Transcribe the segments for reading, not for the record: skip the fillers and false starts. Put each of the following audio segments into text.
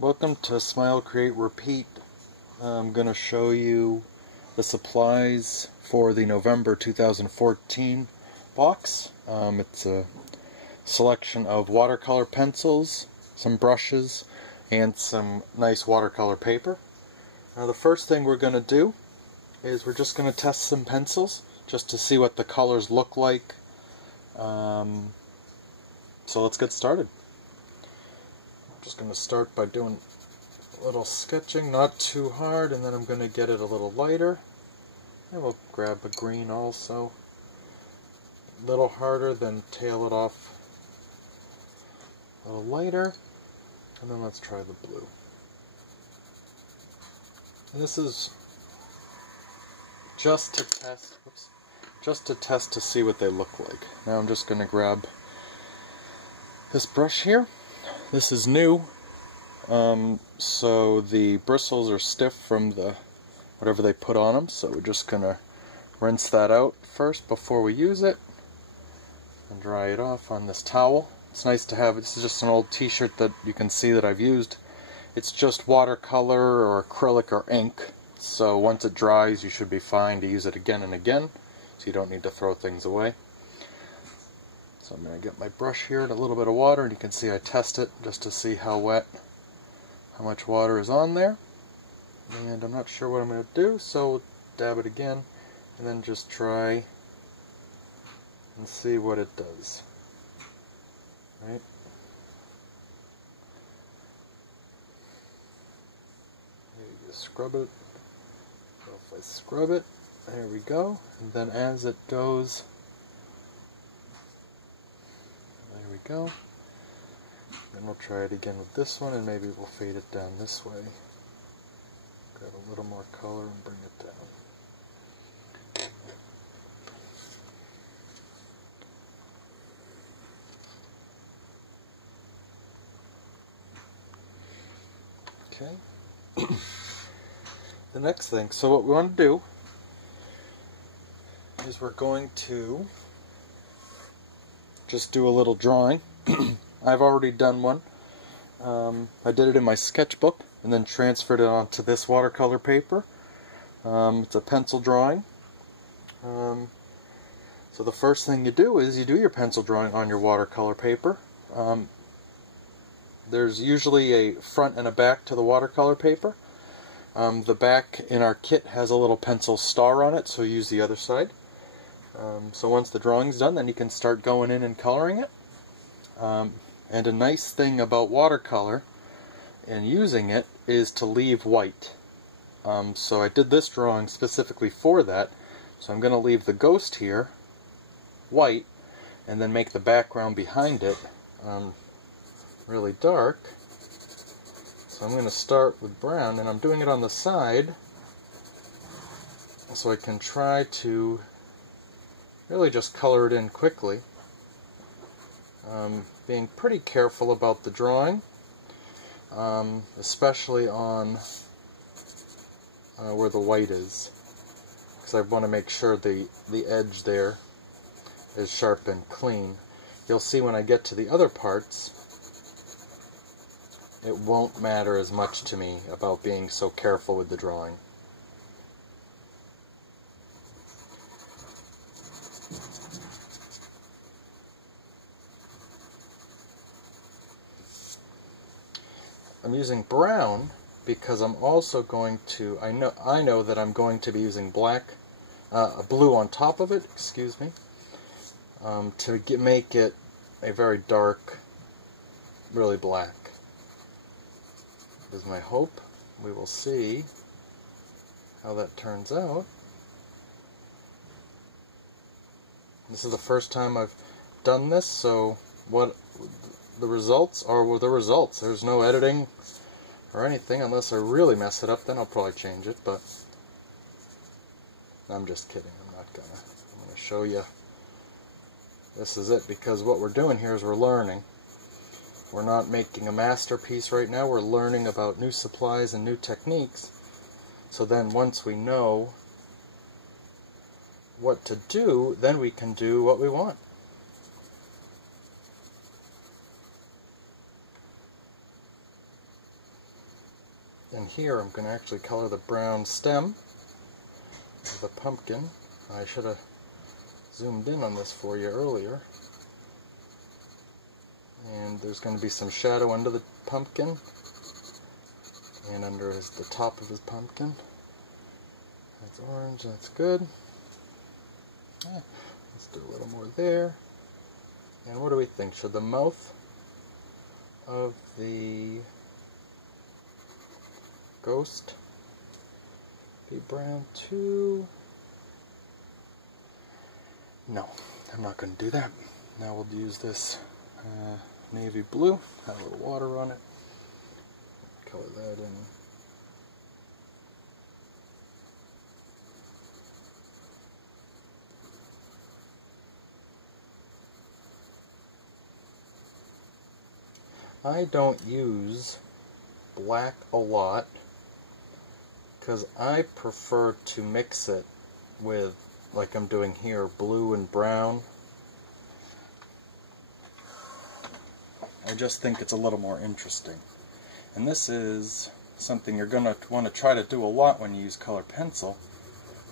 Welcome to Smile, Create, Repeat. I'm going to show you the supplies for the November 2014 box. It's a selection of watercolor pencils, some brushes, and some nice watercolor paper. Now the first thing we're going to do is we're just going to test some pencils just to see what the colors look like. So let's get started. I'm just going to start by doing a little sketching, not too hard, and then I'm going to get it a little lighter. And we'll grab a green also. A little harder, then tail it off a little lighter. And then let's try the blue. And this is just to test, to see what they look like. Now I'm just going to grab this brush here. This is new, so the bristles are stiff from the whatever they put on them, so we're just going to rinse that out first before we use it and dry it off on this towel. It's nice to have. This is just an old t-shirt that you can see that I've used. It's just watercolor or acrylic or ink, so once it dries you should be fine to use it again and again, so you don't need to throw things away. So I'm going to get my brush here and a little bit of water, and you can see I test it just to see how much water is on there. And I'm not sure what I'm going to do, so we'll dab it again and then just try and see what it does. Right? You scrub it. So if I scrub it, there we go. And then as it goes, there we go. Then we'll try it again with this one, and maybe we'll fade it down this way. Grab a little more color and bring it down. Okay. The next thing, so what we want to do is we're going to just do a little drawing. I've already done one. I did it in my sketchbook and then transferred it onto this watercolor paper. It's a pencil drawing. So the first thing you do is you do your pencil drawing on your watercolor paper. There's usually a front and a back to the watercolor paper. The back in our kit has a little pencil star on it, so use the other side. So once the drawing's done, then you can start going in and coloring it. And a nice thing about watercolor and using it is to leave white. So I did this drawing specifically for that. So I'm going to leave the ghost here white and then make the background behind it really dark. So I'm going to start with brown, and I'm doing it on the side so I can try to really just color it in quickly. Being pretty careful about the drawing, especially on where the white is, because I want to make sure the edge there is sharp and clean. You'll see when I get to the other parts, it won't matter as much to me about being so careful with the drawing. I'm using brown because I'm also going to, I know that I'm going to be using blue on top of it, excuse me, to make it a very dark, really black. Is my hope. We will see how that turns out. This is the first time I've done this, so what the results are the results. There's no editing or anything. Unless I really mess it up, then I'll probably change it, but I'm just kidding. I'm going to show you. This is it, because what we're doing here is we're learning. We're not making a masterpiece right now. We're learning about new supplies and new techniques. So then once we know what to do, then we can do what we want. And here I'm going to actually color the brown stem of the pumpkin. I should have zoomed in on this for you earlier. And there's going to be some shadow under the pumpkin and under the top of his pumpkin. That's orange, that's good. Let's do a little more there. And what do we think? Should the mouth of the ghost be brown too? No, I'm not going to do that. Now we'll use this navy blue, have a little water on it, color that in. I don't use black a lot because I prefer to mix it with, like I'm doing here, blue and brown. I just think it's a little more interesting. And this is something you're going to want to try to do a lot when you use color pencil,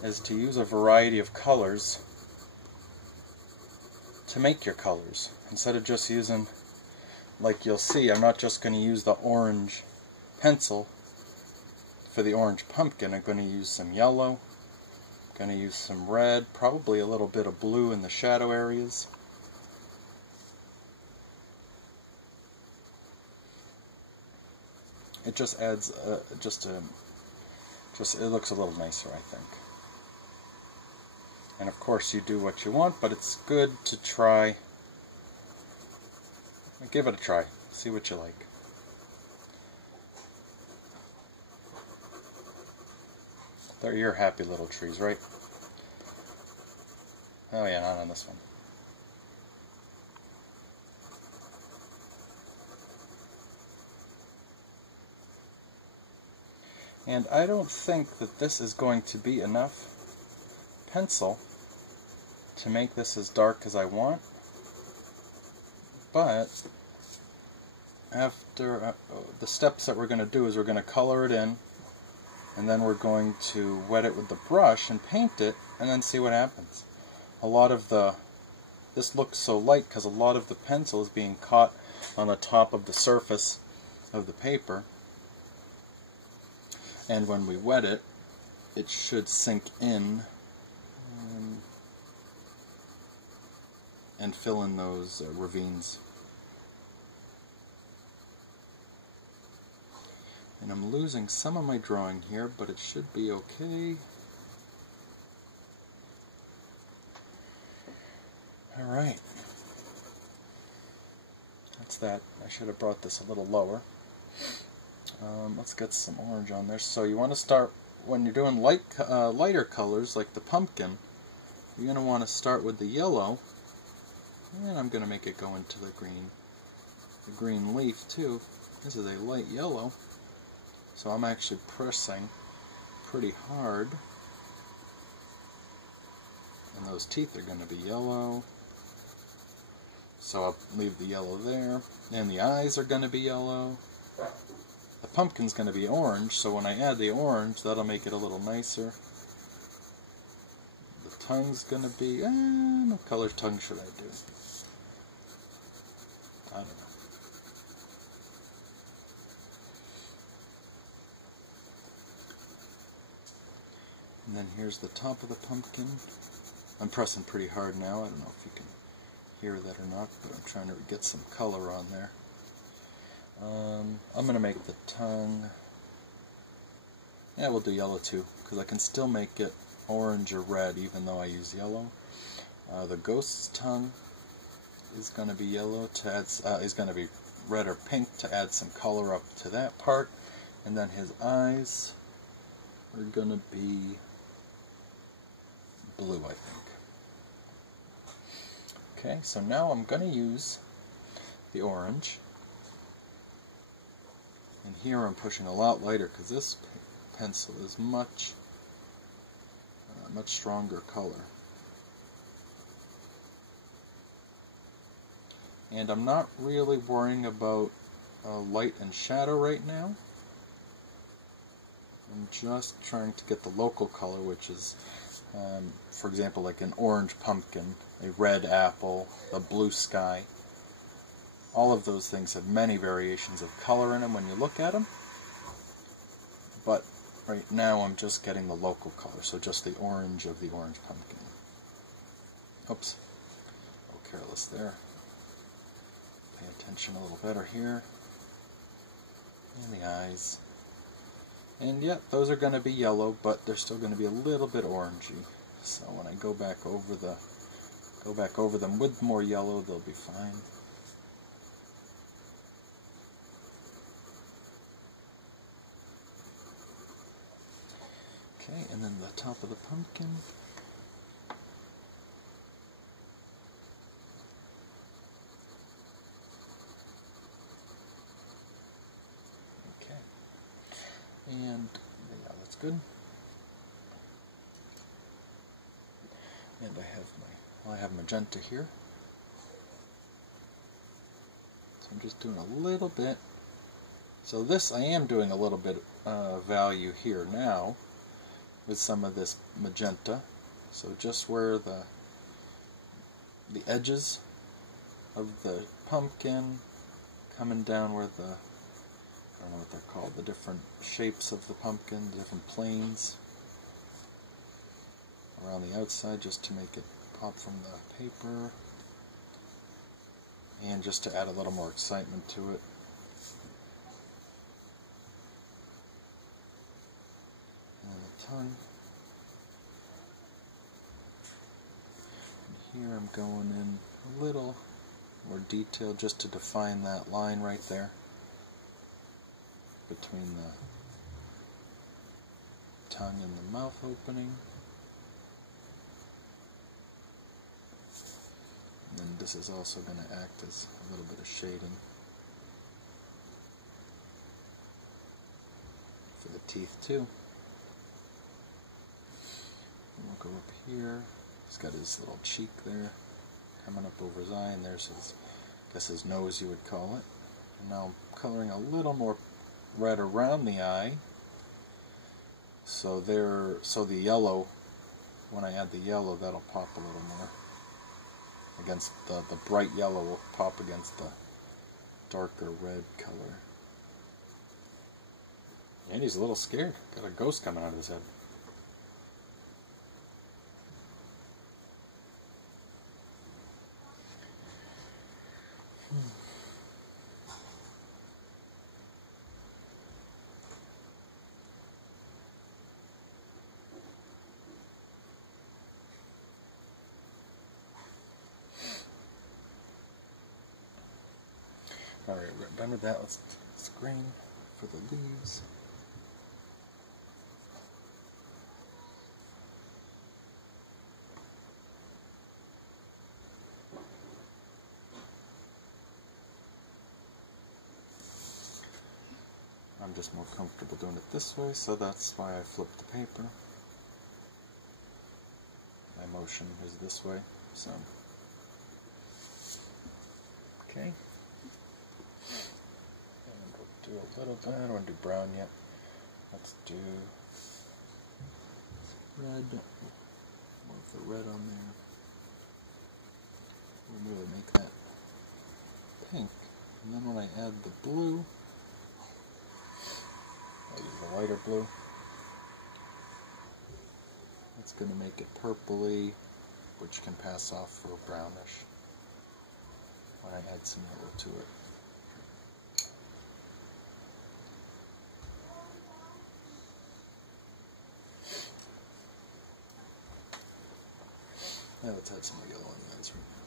is to use a variety of colors to make your colors. Instead of just using, like you'll see, I'm not just going to use the orange pencil for the orange pumpkin. I'm going to use some yellow, I'm going to use some red, probably a little bit of blue in the shadow areas. It just adds, it looks a little nicer, I think. And of course you do what you want, but it's good to try. Give it a try. See what you like. They're your happy little trees, right? Oh yeah, not on this one. And I don't think that this is going to be enough pencil to make this as dark as I want. But after the steps that we're going to do is we're going to color it in, and then we're going to wet it with the brush and paint it, and then see what happens. A lot of this looks so light because a lot of the pencil is being caught on the top of the surface of the paper. And when we wet it, it should sink in and fill in those ravines. And I'm losing some of my drawing here, but it should be okay. Alright. That's that. I should have brought this a little lower. Let's get some orange on there. So you want to start, when you're doing lighter colors like the pumpkin, you're going to want to start with the yellow, and I'm going to make it go into the green leaf too. This is a light yellow, so I'm actually pressing pretty hard, and those teeth are going to be yellow, so I'll leave the yellow there, and the eyes are going to be yellow. The pumpkin's going to be orange, so when I add the orange, that'll make it a little nicer. The tongue's going to be, what color tongue should I do? I don't know. And then here's the top of the pumpkin. I'm pressing pretty hard now. I don't know if you can hear that or not, but I'm trying to get some color on there. I'm going to make the tongue, yeah, we'll do yellow too, because I can still make it orange or red even though I use yellow. The ghost's tongue is going to be yellow to add, is going to be red or pink to add some color up to that part, and then his eyes are going to be blue, I think. Okay, so now I'm going to use the orange. And here I'm pushing a lot lighter because this pencil is much stronger color. And I'm not really worrying about light and shadow right now. I'm just trying to get the local color, which is, for example, like an orange pumpkin, a red apple, a blue sky. All of those things have many variations of color in them when you look at them. But right now I'm just getting the local color, so just the orange of the orange pumpkin. Oops. Oh, careless there. Pay attention a little better here. And the eyes. And yeah, those are going to be yellow, but they're still going to be a little bit orangey. So when I go back over them with more yellow, they'll be fine. Okay, and then the top of the pumpkin. Okay, and yeah, that's good. And I have magenta here. So I'm just doing a little bit. So this, I am doing a little bit value here now with some of this magenta. So just where the edges of the pumpkin coming down where the, I don't know what they're called, the different shapes of the pumpkin, the different planes around the outside, just to make it pop from the paper and just to add a little more excitement to it. And the tongue. And here I'm going in a little more detail just to define that line right there between the tongue and the mouth opening. And then this is also going to act as a little bit of shading for the teeth too. And we'll go up here. He's got his little cheek there coming up over his eye, and there's his, I guess his nose you would call it. And now I'm coloring a little more red around the eye. So the yellow, when I add the yellow, that'll pop a little more. Against the bright yellow will pop against the darker red color. And he's a little scared. Got a ghost coming out of his head. Alright, we're done with that. Let's do the screen for the leaves. I'm just more comfortable doing it this way, so that's why I flipped the paper. My motion is this way, so. Okay. Do a little bit. I don't want to do brown yet. Let's do red. More of the red on there. We'll really make that pink. And then when I add the blue, I'll use the lighter blue. It's going to make it purpley, which can pass off for a brownish when I add some yellow to it. Yeah, let's add some more yellow in the eyes right now.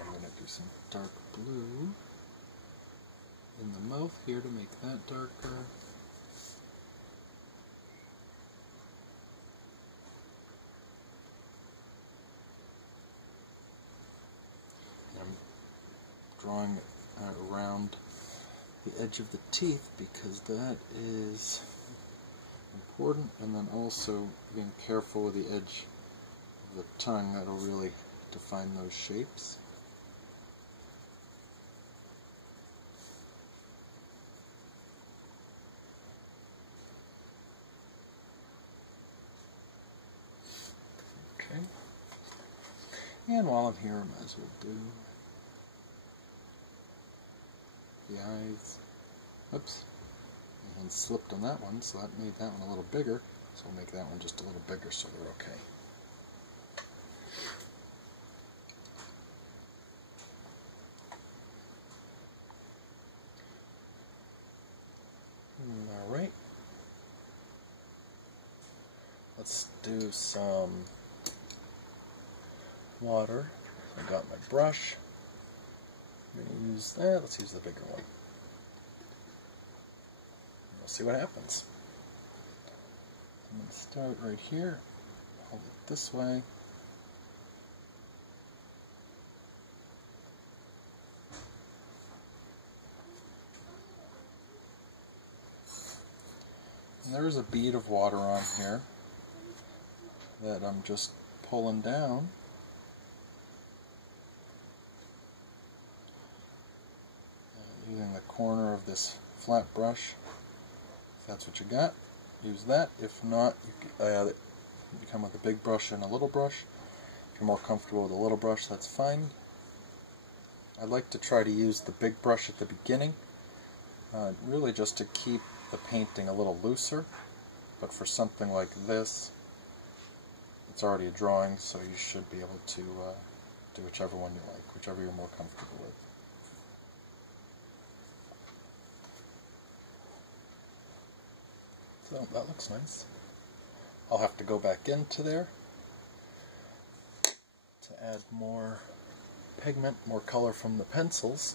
I'm going to do some dark blue in the mouth here to make that darker. And I'm drawing around the edge of the teeth because that is important, and then also being careful with the edge of the tongue. That'll really to find those shapes. Okay. And while I'm here, I might as well do the eyes. Oops. My hand slipped on that one, so that made that one a little bigger. So we'll make that one just a little bigger so they're okay. Alright. Let's do some water. I got my brush. I'm going to use that. Let's use the bigger one. We'll see what happens. I'm going to start right here. Hold it this way. And there is a bead of water on here that I'm just pulling down. Using the corner of this flat brush. If that's what you got, use that. If not, you come with a big brush and a little brush. If you're more comfortable with a little brush, that's fine. I like to try to use the big brush at the beginning, really just to keep the painting a little looser. But for something like this, it's already a drawing, so you should be able to do whichever one you like, whichever you're more comfortable with. So that looks nice. I'll have to go back into there to add more pigment, more color from the pencils.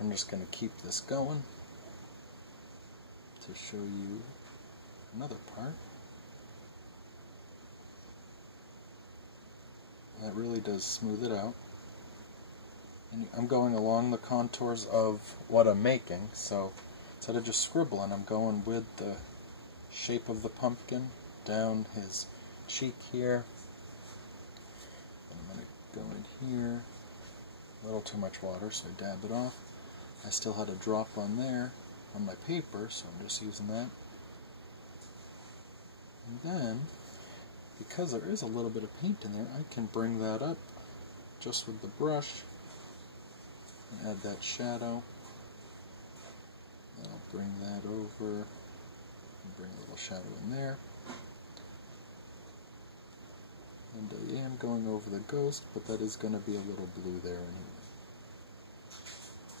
I'm just going to keep this going to show you another part. That really does smooth it out. And I'm going along the contours of what I'm making, so instead of just scribbling, I'm going with the shape of the pumpkin down his cheek here. And I'm going to go in here. A little too much water, so I dab it off. I still had a drop on there on my paper, so I'm just using that. And then, because there is a little bit of paint in there, I can bring that up just with the brush and add that shadow. And I'll bring that over. Bring a little shadow in there. And I am going over the ghost, but that is going to be a little blue there anyway.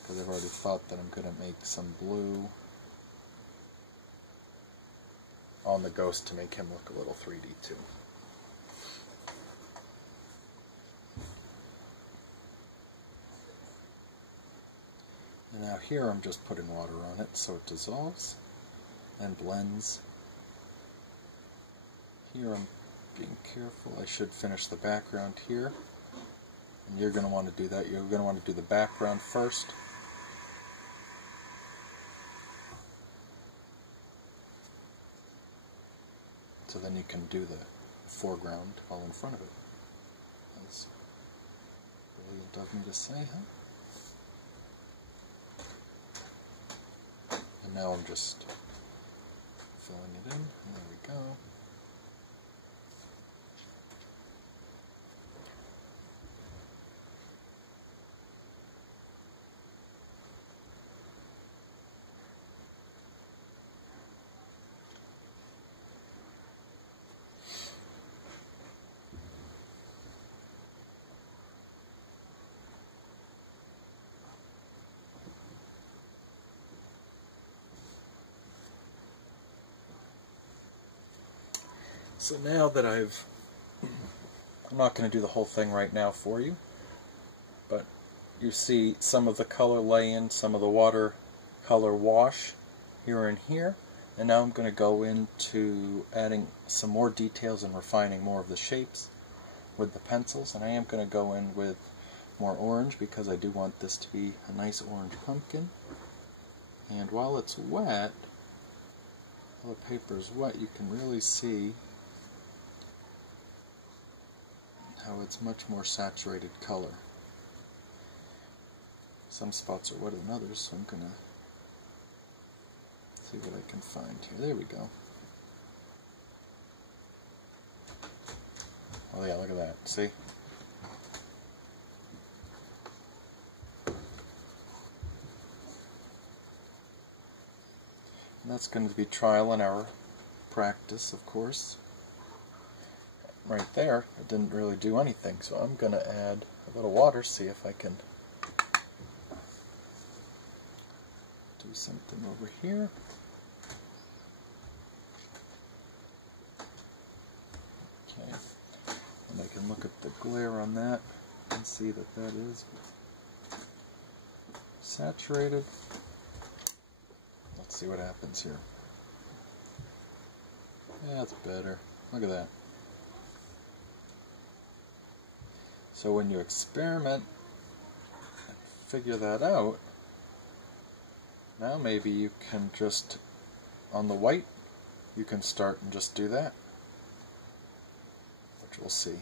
Because I've already thought that I'm going to make some blue on the ghost to make him look a little 3D too. And now here I'm just putting water on it so it dissolves and blends. Here I'm being careful. I should finish the background here. And you're going to want to do that. You're going to want to do the background first. So then you can do the foreground all in front of it. That's brilliant of me to say, huh? And now I'm just filling it in. There we go. So now that I'm not going to do the whole thing right now for you, but you see some of the color lay-in, some of the watercolor wash here and here, and now I'm going to go into adding some more details and refining more of the shapes with the pencils, and I am going to go in with more orange because I do want this to be a nice orange pumpkin. And while it's wet, while the paper is wet, you can really see how it's much more saturated color. Some spots are wetter than others, so I'm going to see what I can find here. There we go. Oh yeah, look at that. See? And that's going to be trial and error practice, of course. Right there, it didn't really do anything, so I'm going to add a little water, see if I can do something over here. Okay, and I can look at the glare on that and see that that is saturated. Let's see what happens here. Yeah, that's better. Look at that. So when you experiment and figure that out, now maybe you can just, on the white, you can start and just do that, which we'll see.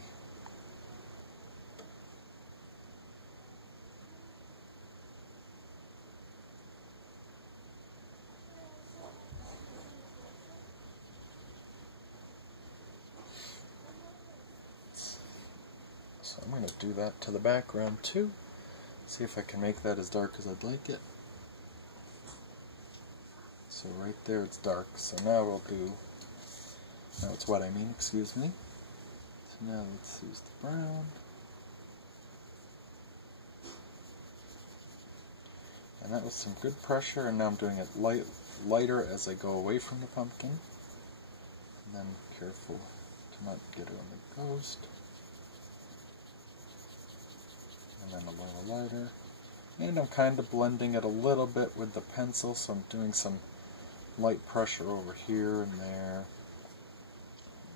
So I'm going to do that to the background too. See if I can make that as dark as I'd like it. So right there it's dark. So now we'll do, now it's wet I mean, excuse me. So now let's use the brown. And that was some good pressure, and now I'm doing it lighter as I go away from the pumpkin. And then careful to not get it on the ghost. And then a little lighter. And I'm kind of blending it a little bit with the pencil, so I'm doing some light pressure over here and there.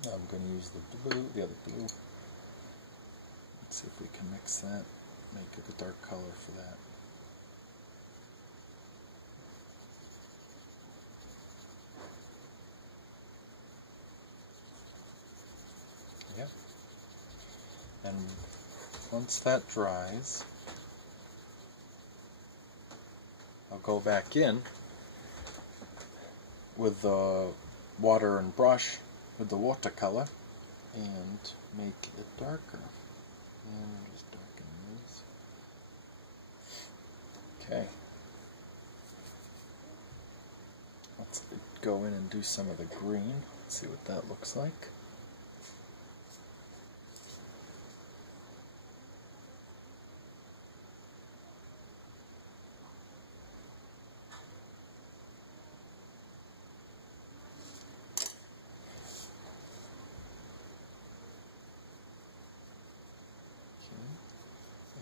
I'm going to use the blue, the other blue. Let's see if we can mix that, make it a dark color for that. Yeah. And once that dries, I'll go back in with the water and brush with the watercolor and make it darker. And just darken this. Okay. Let's go in and do some of the green. Let's see what that looks like.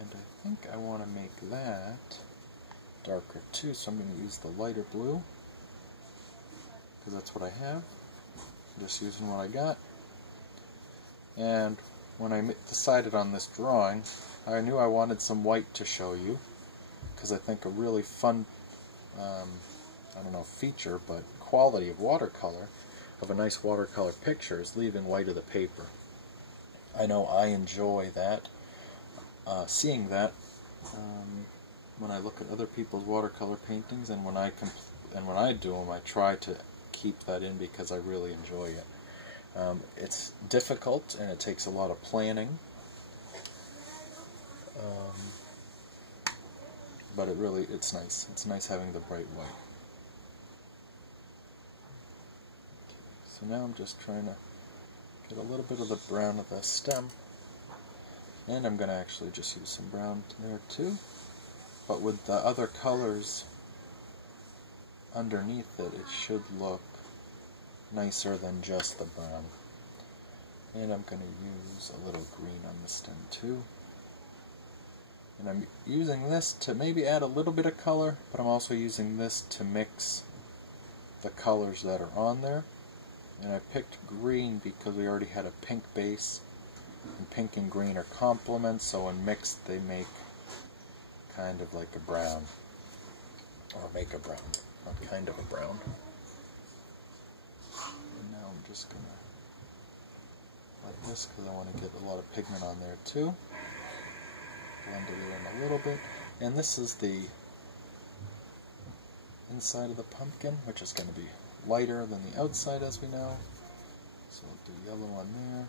I think I want to make that darker too, so I'm going to use the lighter blue because that's what I have. Just using what I got. And when I decided on this drawing, I knew I wanted some white to show you because I think a really fun, I don't know, feature, but quality of watercolor, of a nice watercolor picture, is leaving white of the paper. I know I enjoy that. Seeing that when I look at other people's watercolor paintings, and when I do them, I try to keep that in because I really enjoy it. It's difficult and it takes a lot of planning, but it's nice. It's nice having the bright white. So now I'm just trying to get a little bit of the brown of the stem. And I'm going to actually just use some brown there too. But with the other colors underneath it, it should look nicer than just the brown. And I'm going to use a little green on the stem too. And I'm using this to maybe add a little bit of color, but I'm also using this to mix the colors that are on there. And I picked green because we already had a pink base. And pink and green are complements, so when mixed they make kind of like a brown, or make a brown, not kind of a brown. And now I'm just going like this because I want to get a lot of pigment on there too. Blend it in a little bit. And this is the inside of the pumpkin, which is going to be lighter than the outside, as we know. So we'll do yellow on there,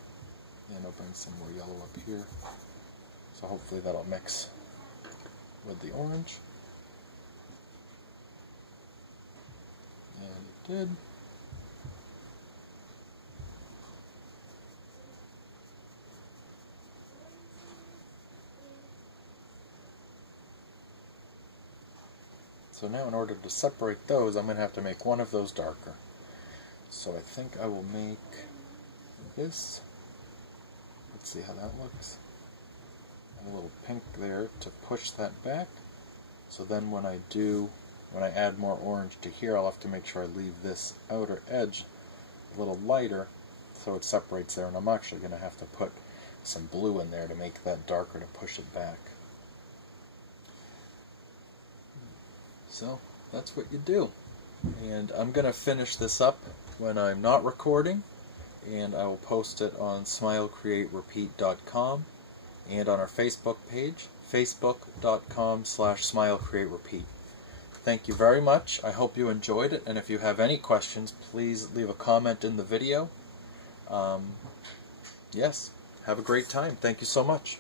and I'll bring some more yellow up here. So hopefully that'll mix with the orange. And it did. So now in order to separate those, I'm going to have to make one of those darker. So I think I will make this. Let's see how that looks. And a little pink there to push that back. So then when I add more orange to here, I'll have to make sure I leave this outer edge a little lighter so it separates there. And I'm actually going to have to put some blue in there to make that darker to push it back. So that's what you do. And I'm going to finish this up when I'm not recording, and I will post it on smilecreaterepeat.com and on our Facebook page, facebook.com/smilecreaterepeat. Thank you very much. I hope you enjoyed it, and if you have any questions, please leave a comment in the video. Yes, have a great time. Thank you so much.